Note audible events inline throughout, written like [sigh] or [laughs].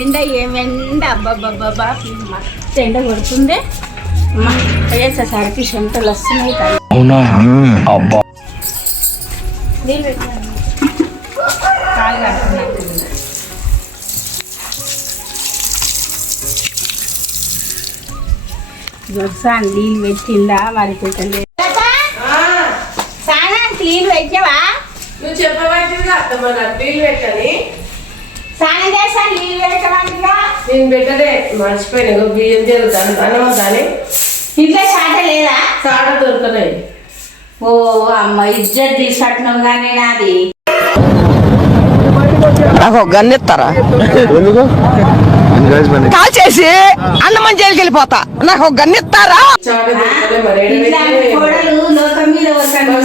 ఎండ ఏం ఎండ? అబ్బాబ్బాబ్బా మస్తు ఎండ కొడుతుంది. అమ్మా, పోయేసేసరికి చెమటలు వస్తున్నాయి కానీ అవునా? అబ్బా. నీళ్ళు పెట్టాను కాలు కడుతున్నట్టు దొరసాను నీళ్ళు పెట్టిందా? మరి పెట్టలేదు. స్నానానికి నీళ్ళు పెట్టావా? నువ్వు చెప్పబట్టిగా అత్తమ్మ నాకు నీళ్ళు పెట్టని. స్నానం చేస్తాను నీళ్ళు పెట్టమంటుగా నేను పెట్టలే మర్చిపోయినా బియ్యం తిరుగుతాను అనవద్దని ఇంట్లో చాట లేదా? దొరకలేదు. ఓ అమ్మ ఇజ్జత్ తీసట్నం కానీ నాది నాకు గన్నెత్తారా? ఎందుకు? కాల్ చేసి అన్నమని జైలుకి వెళ్ళిపోతా. నాకు పెట్టినా కోడలు లోకం మీద వస్తాను.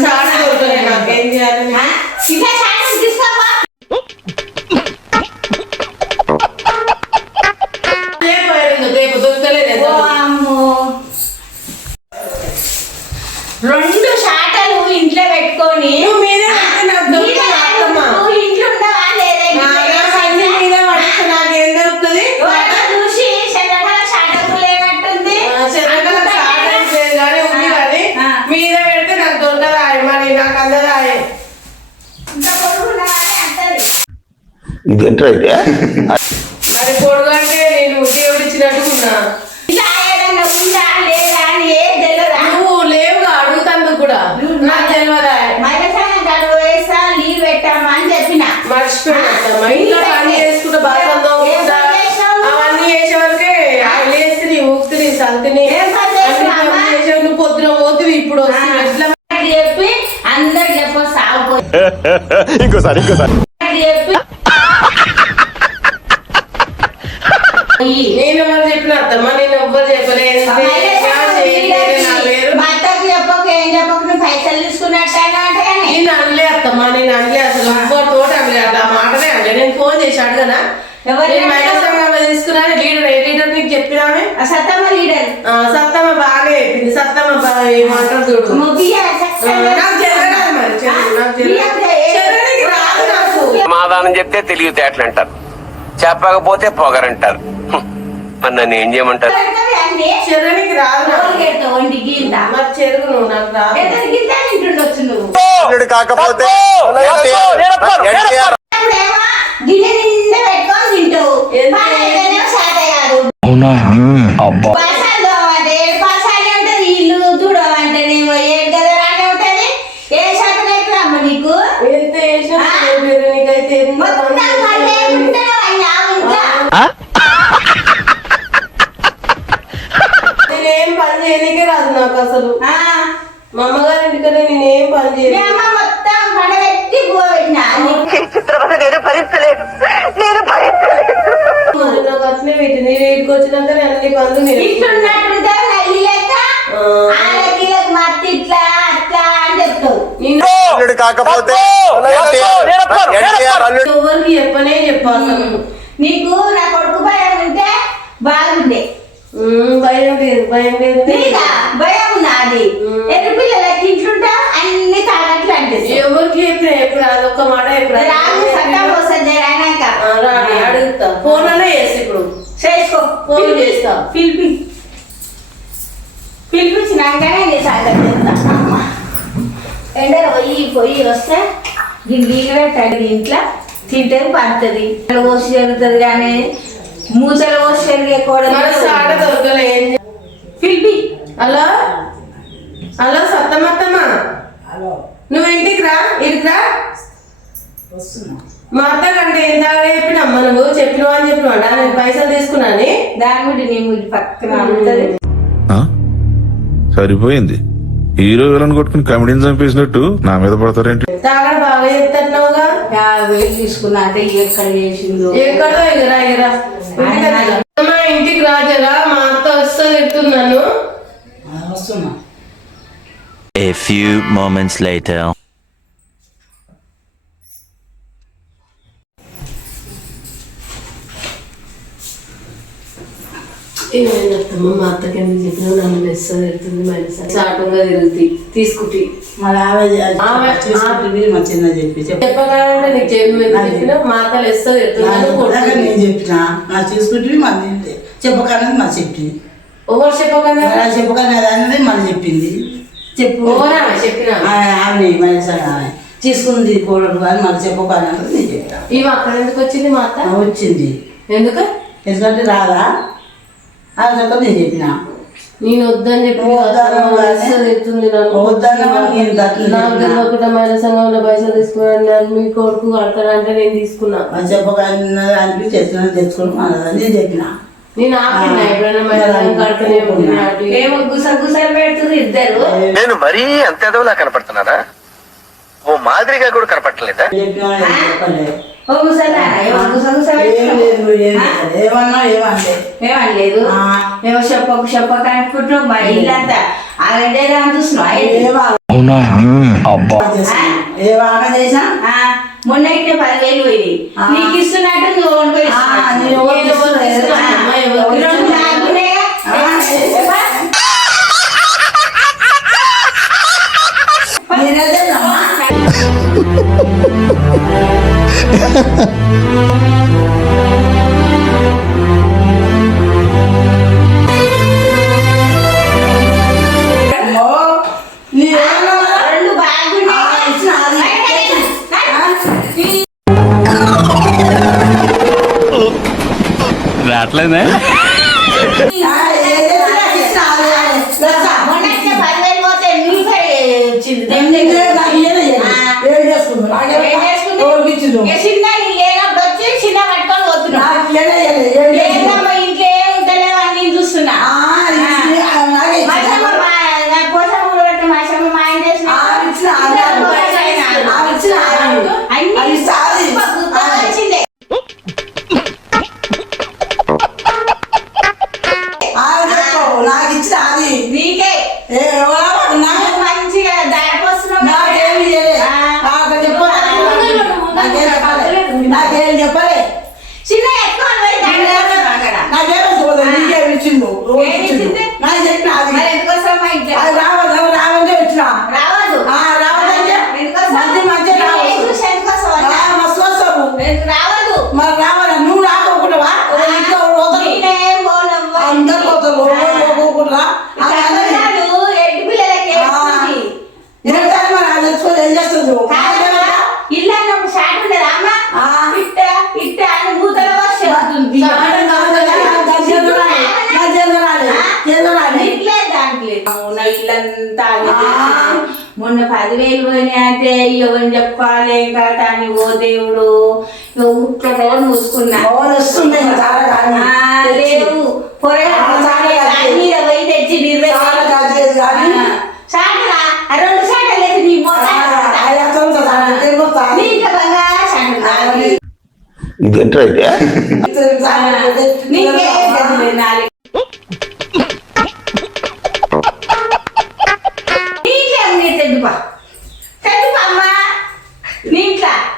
చెప్ప సాగుపోయి [laughs] ఇంకోసారి ఇంకోసారి. చేసి అడగనా? తీసుకున్నాను లీడర్ లీడర్ నీకు చెప్పినామే? సత్తమ్మ లీడర్. సత్తమ్మ బాగా చెప్పింది సత్తమ్మ బాగా ఏమంటారు చూడు. సమాధానం చెప్తే తెలివితేటలు అంటారు. చెప్పకపోతే పొగరంటారు. మరి నన్ను ఏం చేయమంటారు? చెరగనికి రాదు నాకు. ఇంకా. నేనేం పని చేయనికే రాదు నాకు అసలు. ఆ, మా అమ్మగారి ఇంటికనే నేనేం పని అమ్మ మొత్తం పడబెట్టి పోయినా నేను భరించలేదు నేను భరించలేదు మరి నాకు అట్లనే పెట్టి నేను ఇంటికి వచ్చినాక నేను అన్ని పనులు కాకపోతే ఎవరికి చెప్పనే చెప్పా అసలు నీకు నా కొడుకు భయం ఉంటే బాగుండే. భయం లేదు భయం లేదు. నీదా? భయం ఉన్నది ఎన్ని పిల్లలకి ఇంట్లుంటా అన్ని తాగట్లు అంటే ఎవరికి చెప్పిన ఎప్పుడు అదొక్క మాట ఎప్పుడు రాము సట్టం వస్తుంది రానాక రాని అడుగుతా ఫోన్ అనే చేసి ఇప్పుడు చేసుకో ఫోన్ చేస్తా. పిలిపి పిలిపించినాకనే నీ సంగతి చెప్తా ఎండలో పోయి పోయి వస్తే గిన్నెలు పెట్టాలి ఇంట్లో. తింటే పడుతుంది. పోసి జరుగుతుంది కానీ మూతలు పోసి జరిగే కూడా పిలిపి హలో? హలో సత్తమత్తమ్మ నువ్వు ఇంటికి రా ఇంటికి రా. మా అత్త కంటే ఎంత చెప్పినమ్మా నువ్వు చెప్పినవా అని చెప్పినవాడా నేను పైసలు తీసుకున్నాని దాని ముడి పక్కన? సరిపోయింది. హీరో విలన్ కొట్టుకుని కమెడీని చంపేసినట్టు నా మీద పడతారేంటి? తాగడ బాగా చెప్తున్నావుగా యాభై వేలు తీసుకున్నా అంటే ఎక్కడ చేసిందో ఎక్కడో ఎగరా ఎగరా మా ఇంటికి రాజరా మా అత్త వస్తా చెప్తున్నాను A few moments later. మా అత్తకి ఎందుకు చెప్పినా నన్ను మెస్స తిడుతుంది మైనస్ చాటుగా తిరుగుతాయి తీసుకుంటి మరి ఆమె ఆమె- చేసుకుంటుంది మా చిన్న చెప్పి చెప్పి. చెప్పగానే నీకు చెప్పి చెప్పినా మా అత్త నేను చెప్పిన నా మరి చెప్పింది. ఎవరు అన్నది మళ్ళీ చెప్పింది. చెప్పు. చెప్పినా? ఆమె ఆమె మరి సరే ఆమె. తీసుకుంది కోడలు కానీ మళ్ళీ చెప్పకన్నది నేను చెప్పిన. ఇవి అక్కడ ఎందుకు వచ్చింది మా అత్త? వచ్చింది. ఎందుకు? ఎందుకంటే రాదా నేను చెప్పిన. నేను వద్దని చెప్పి నాకు చెప్పిన. తెలియకుండా మైన సంఘంలో పైసలు తీసుకున్నాను నాకు మీ కొడుకు నేను తీసుకున్నా. తెచ్చుకోవడం అన్నదని నేను చెప్పిన. నేను ఆపిన ఎప్పుడైనా మైన సంఘం కడతానే. ఏమో పెడుతుంది ఇద్దరు. నేను మరీ అంత ఎదవలా కనపడుతున్నారా ఓ మాదిరిగా కూడా కనపడలేదా చెప్పిన చెప్పలేదు ఓ గుసలా ఏమో గుస గుస ఏం పెడుతున్నావు? లేదు ఏం లేదు. ఏమన్నా ఏమనలే ఏమనలేదు ఆ. ఏమో చెప్పకు చెప్పక అనుకుంటున్నావు మా ఇల్లంతా. అలాంటి చూస్తున్నావు? అయితే. అవునా? అబ్బా. ఏ వాన చేసినా? ఆ, మొన్న ఇట్టే పదివేలు పోయి ఆ. నీకు ఇస్తున్నట్టు నువ్వు వండుకొని రావట్లేదా ఆ, ఏ చేసినా ఇచ్చిన అది. తెలుసా? మొన్న ఇట్టే పదివేలు పోతే నీకే వచ్చింది. నేను దగ్గర నాకు ఇయ్యనే ఇయ్యలే. ఏం చేసుకుంది? నాకేం ఏం చేసుకుంది? ఎవరికి ఇచ్చిండు? ఇక దాంట్లో. అవునా, ఇల్లంతా ఆగేసేసింది. మొన్న పదివేలు పోయినాయి అంటే ఎవరు చెప్పాలి కథ అని ఓ దేవుడు ఇక ఉట్లో మూసుకున్నా. ఆ, లేవు. పొరగా ఆ, చాలా కాదు. అన్ని పోయి తెచ్చి నిర్వహి చాలా కాదు, కానీ. సాటరా ఆ రెండు సాటలు అయితే? నీ మొత్తం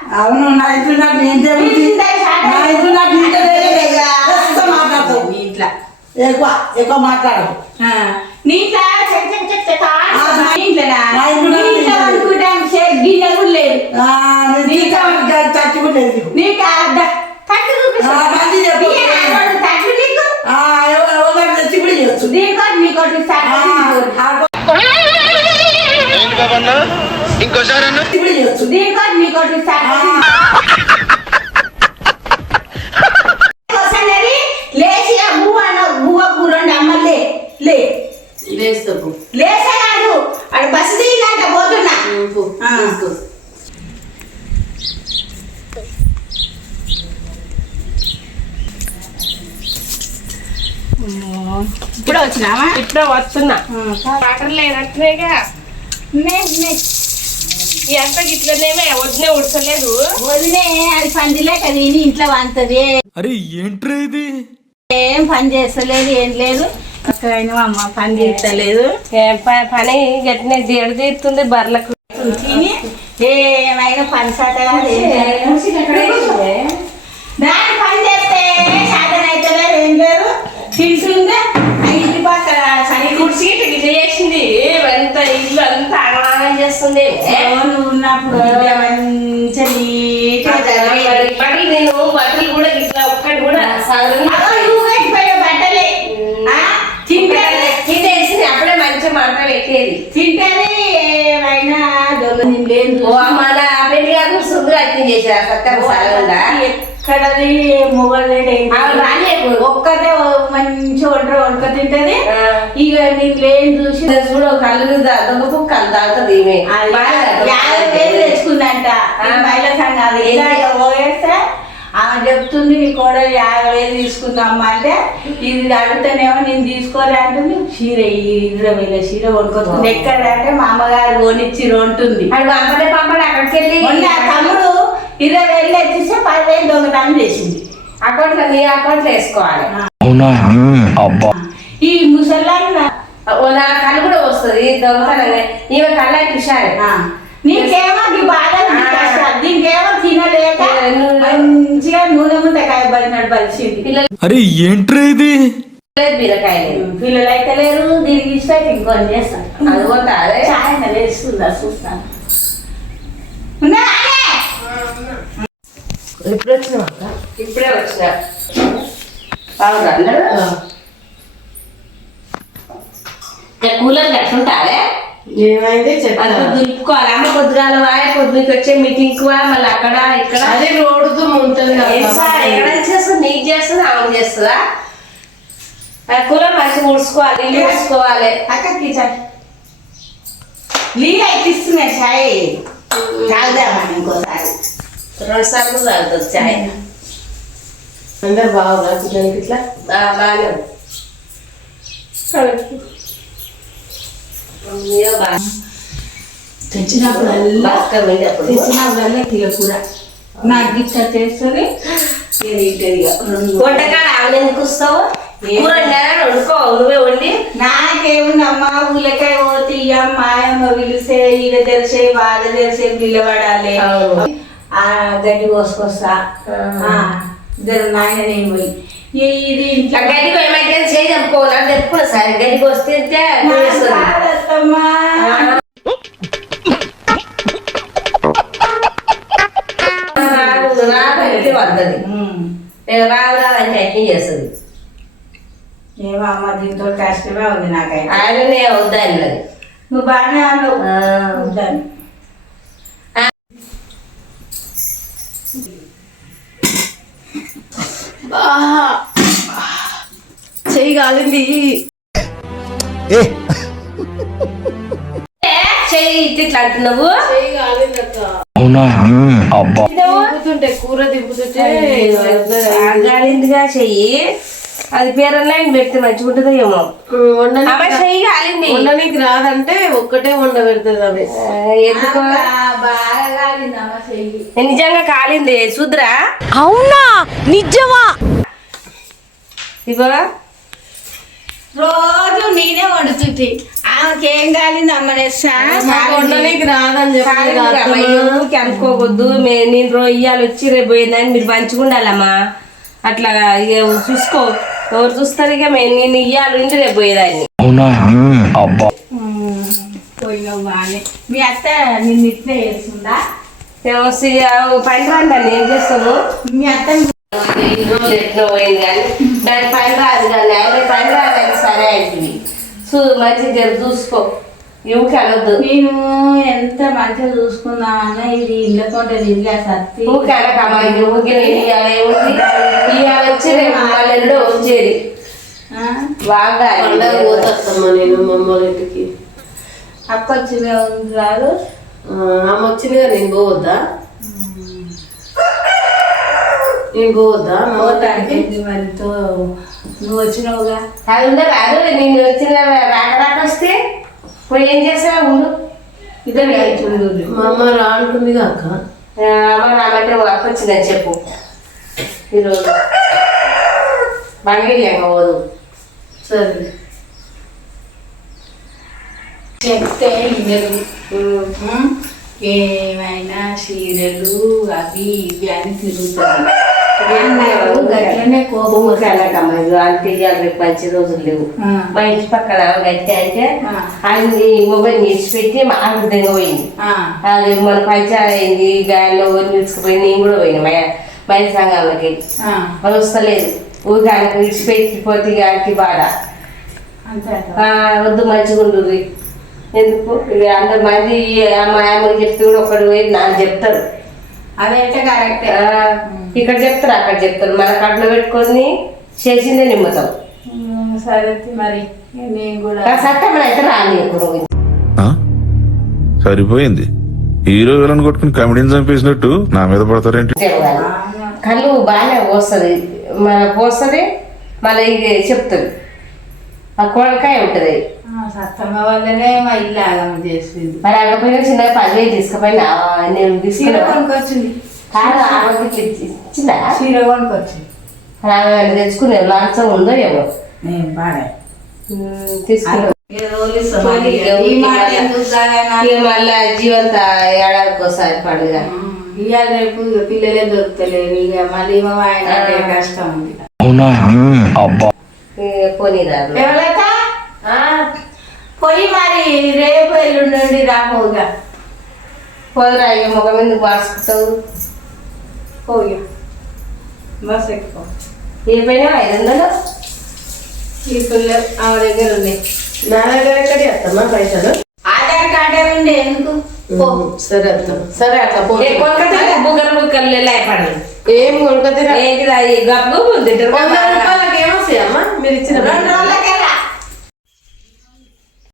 నీ ఇంట్లో నీకే నీకే ఉంది నా ఇంట్లో నాకు నింటే ఉంది. నా ఇంట్లో. ఎక్కువ మాట్లాడతావు ఎక్కువ ఎక్కువ మాట్లాడవు నీట్లా చెక్ చెక్ చెక్ చెక్. ఆ, నా- ఇంట్లో గిన్నె కూడా లేదు. నీకు నీకు. తట్టు నీకు? ఇంకోసారి. ఇప్పుడు వచ్చినావా? ఇట్లా వస్తున్నా. వాటర్ లేనట్టునేగా. ఎంత గిట్లనేమే వదిలే ఉడతలేదు వదిలే అది పందిలే కదా ఇంట్లో వంతది. అరే ఏంట్రా ఇది? ఏం పని చేస్తలేదు ఏం లేదు. అమ్మ పని చేస్తలేదు. పని గట్టినే దేడు తీరుతుంది బర్లకు తిని ఏమైనా పని సాట. దాని పని చేస్తే సాధన అయితే ఏం లేదు. తింటుందే ఆ ఇంటి పక్కన సని కుర్చీ ఇట్లా చేసింది అంత ఇల్లు అంతా ఆగమాగం చేస్తుంది. నువ్వు ఉన్నప్పుడు ఇట్లా మంచిగా నీట్గా జరిగేది. బట్టలు నేను బట్టలు కూడా ఇట్లా ఒక్కటి కూడా అప్పుడే మంచిగా మంట పెట్టేది. తింటేనే ఏమైనా దొంగ లేదు పెళ్ళి కాదు సుందర అర్థం సత్యం సాగంగా ఎక్కడది మొగలు ఆవిడ రాలేదు. ఒక్కటే మంచి వంట వంట తింటది. ఇక నీకు లేని చూసి చూడు కళ్ళు దొంగ కుక్కలు తాగుతుంది ఈమె. యాభై వేలు తెచ్చుకుందంట. మహిళా సంఘాలు ఇలా పోయేస్తే ఆమె చెప్తుంది నీ కూడా యాభై వేలు తీసుకుందాం అంటే ఇది అడుగుతానేమో నేను తీసుకోలే అంటుంది. చీర ఇరవై వేల చీర కొనుక్కొచ్చుకుంది ఎక్కడ అంటే మా అమ్మగారు కొనిచ్చి ఉంటుంది ఆడు పంపడే పంపడే అక్కడికి వెళ్ళి తమ్ముడు పదివేలు దొంగతనం చేసింది అకౌంట్లో నీ అకౌంట్లో వేసుకోవాలి. ఈ ముసలాన్న ఓ నా కళ్ళు కూడా వస్తుంది దొంగతనంగా ఈమె కళ్ళ హుషారు ఆ, నీకేమో ఆ. కష్టాలు. దీనికేమో తినలేక మంచిగా నూనె ముంత కాయ పడినట్టు బలిసింది. పిల్లలు అరే ఏంట్రా ఇది? పిల్లలు అయితే లేరు దీనికి ఇస్తే ఇంకొని చేస్తాను అది పోతా అదే. చాయన వేస్తుందా చూస్తాను? ఎప్పుడు వచ్చినావు అక్క? ఇప్పుడే వచ్చిన. కూలర్ కట్టుకుంటారే ఏమైంది? చెప్పాలి దులుపుకోవాలి అమ్మ పొద్దుగాల వాయ పొద్దుకి వచ్చే మీటింగ్ మళ్ళీ అక్కడ ఇక్కడ. అదే రోడ్డుతో ఉంటుంది ఎక్కడ చేస్తుంది? నీకు చేస్తుంది? ఆమె చేస్తుందా? కూలర్ మంచిగా ఊడ్చుకోవాలి ఇల్లు ఊడ్చుకోవాలి అక్క కిచెన్ నీళ్ళు అయితే ఇస్తున్నా చాయ్. తాగుదామని ఇంకోసారి? రెండు సార్లు తాగుతుంది అందరు పిల్లలకి ఇట్లా బాగానే తెచ్చినప్పుడల్లా కూర నాకు చేస్తుంది. వంటకాడ వస్తావు కూర వండుకో నువ్వే వండి నాకేముందమ్మా ఊళ్ళకాయ పోతే మాయమ్మ పిలిస్తే ఈడ తెలిసే వాళ్ళ తెలిసే పిల్లవాడాలి ఆ గడ్డి కోసుకొస్తా. ఇద్దరు నాయన నేను పోయి ఇది ఇంట్లో గడ్డి ఏమైతే చేయి చంపుకోవాలి? తెప్పుకో సరే వస్తే కాదత్తమ్మా. రాదు వద్దది. రాదు రాదు అంటే అట్లా చేస్తుంది. ఏమో అమ్మ దీంతో కష్టమే ఉంది నాకైతే. ఆయననే వద్దన్నది నువ్వు బాగానే అన్నావు ఆ. వద్దని. చెయ్యి కాలింది. చెయ్యి ఇట్లా అంటున్నావు? కాలింది అక్క. అవునా? అబ్బా. కూర దింపుతుంటే కాలిందిగా చెయ్యి. అది పేరన్నా ఆయన పెడితే మంచిగా ఉంటుందో ఏమో. అమ్మ చెయ్యి కాలింది వండడానికి రాదంటే ఒక్కటే వండ పెడుతుంది అవి ఎందుకో? నిజంగా కాలింది. చూద్రా అవునా? నిజమా? ఇగో రోజు నేనే వండుతుంది. ఆమెకి కాలింది అమ్మనేసా నాకు వండడానికి రాదని చెప్పి అమ్మ, అనుకోవద్దు? మే- నేను రో ఇయ్యాలి వచ్చి రేపు పోయిందని మీరు మంచిగా ఉండాలమ్మా అట్లా ఇక చూసుకో. ఎవరు చూస్తారు ఇక నేను ఇయ్యాలి ఉంటే రేపు పోయేదాన్ని. అవునా? అబ్బా. మీ అత్త నిన్ను ఇట్లే చేస్తుందా? ఏమో సి- ఆ, పని రాండి ఏం చేస్తాము మీ అత్త ఎట్లా పోయింది కానీ దాని పని రాదు కానీ ఆయన పని రాదని సరే అయింది చూ మంచిగా చూసుకో. ఎవరికి అనొద్దు నేను ఎంత మంచిగా చూసుకుందామన్నా ఇది ఇళ్ళ కొంట ఇల్లు సత్తి. అనకమ్మా ఊరికి ఇవాళ వచ్చేది ఆ? బాగా పండగ పోతమ్మా నేను మా అమ్మ వాళ్ళ ఇంటికి. అక్క వచ్చింది ఉంది రాదు? ఆ, ఆమె వచ్చిందిగా నేను పోవద్దా? నేను పోవద్దా? అమ్మ పోతానికి? మరితో నువ్వు వచ్చినావుగా? అది ఉండే కాదు నేను వచ్చిన రాక రాక వస్తే పోయి ఏం చేస్తావు ఉండు. ఇద్దరు చూడు మా అమ్మ రా అంటుందిగా అక్క. ఆ, అమ్మ నా మధ్య వర్క్ వచ్చిందని చెప్పు. ఈరోజు. పోదు సరే. చెప్తే ఏమైనా చీరలు అవి ఇవి అని తిరుగుతారు. గట్లనే కోపం ఇది అంటే ఇవాళ రేపు మంచి రోజులు లేవు. మా ఇంటి పక్కన గట్టి అంటే ఆ. ఆయన మొబైల్ నిలిచిపెట్టి దగ్గర పోయింది. అది మన పంచాయతీ అయింది గాలిలో నిలిచిపోయి నేను కూడా పోయినా. మా మహిళా సంఘాలకి. వాళ్ళు వస్తలేదు. ఊరికి ఆయన విడిచిపెట్టిపోతే గారికి బాధ. అంతే ఆ, వద్దు మంచిగా ఉండుర్రి. ఎందుకు? అందరు మంది మా అమ్మకి చెప్తే కూడా ఒకటి పోయి నాకు చెప్తారు అదైతే కరెక్టే? ఇక్కడ చెప్తారు అక్కడ చెప్తారు. మన కట్లో పెట్టుకొని చేసిందే నిమ్మతాం. సరే మరి. నేను కూడా సత్యం అయితే రాని ఆ? సరిపోయింది. హీరో విలన్ కొట్టుకుని కమెడీని చంపేసినట్టు నా మీద పడతారేంటి? కళ్ళు బాగానే పోస్తుంది మన పోస్తుంది మళ్ళీ ఇక చెప్తుంది. ఆ కోడకాయ ఉంటుంది. సత్తమ్మ వల్లనే మా ఇల్లు ఆగమ చేసింది. మరి అడగపోయినా చిన్నగా పదివేలు తీసుకుపోయినా. నేను తీసుకున్నా. కొనుకొచ్చింది కాదు ఆమెకి ఇచ్చిందా? చీర ఆమె తెచ్చుకునే లాంచం ఉందో ఏమో. నేను తీసుకున్నా మళ్ళా జీవంత ఏడాదికి ఒకసారి పండుగ ఇవాళ రేపు ఇక పిల్లలే దొరుకుతలేరు. ఇక మళ్ళీ మా ఆయన అంటే కష్టం. ఉంది పోనీరాదు ఎవరట? పోయి మరి రేపు ఎల్లుండి రాపోగా పోదురా ఇక ముఖం ఎందుకు మార్చుకుంటావు పోయి. బస్ ఎక్కువ. ఏ పైన ఐదు వందలు ఈ పిల్లలు ఆమె దగ్గర ఉన్నాయి నా దగ్గర ఎక్కడి అత్తమ్మా పైసలు? ఆధార్ కార్డే ఉండే ఎందుకు. సరే అత్తమ్మ సరే ఏ కొనుక్కొస్తే బుగ్గలు లేపడు ఏం కొనుక్కోతీరా ఏంటిది అది? గప్పు వంద రూపాయలకి ఏమొస్తాయమ్మా మీరు ఇచ్చిన రెండు రోజులకి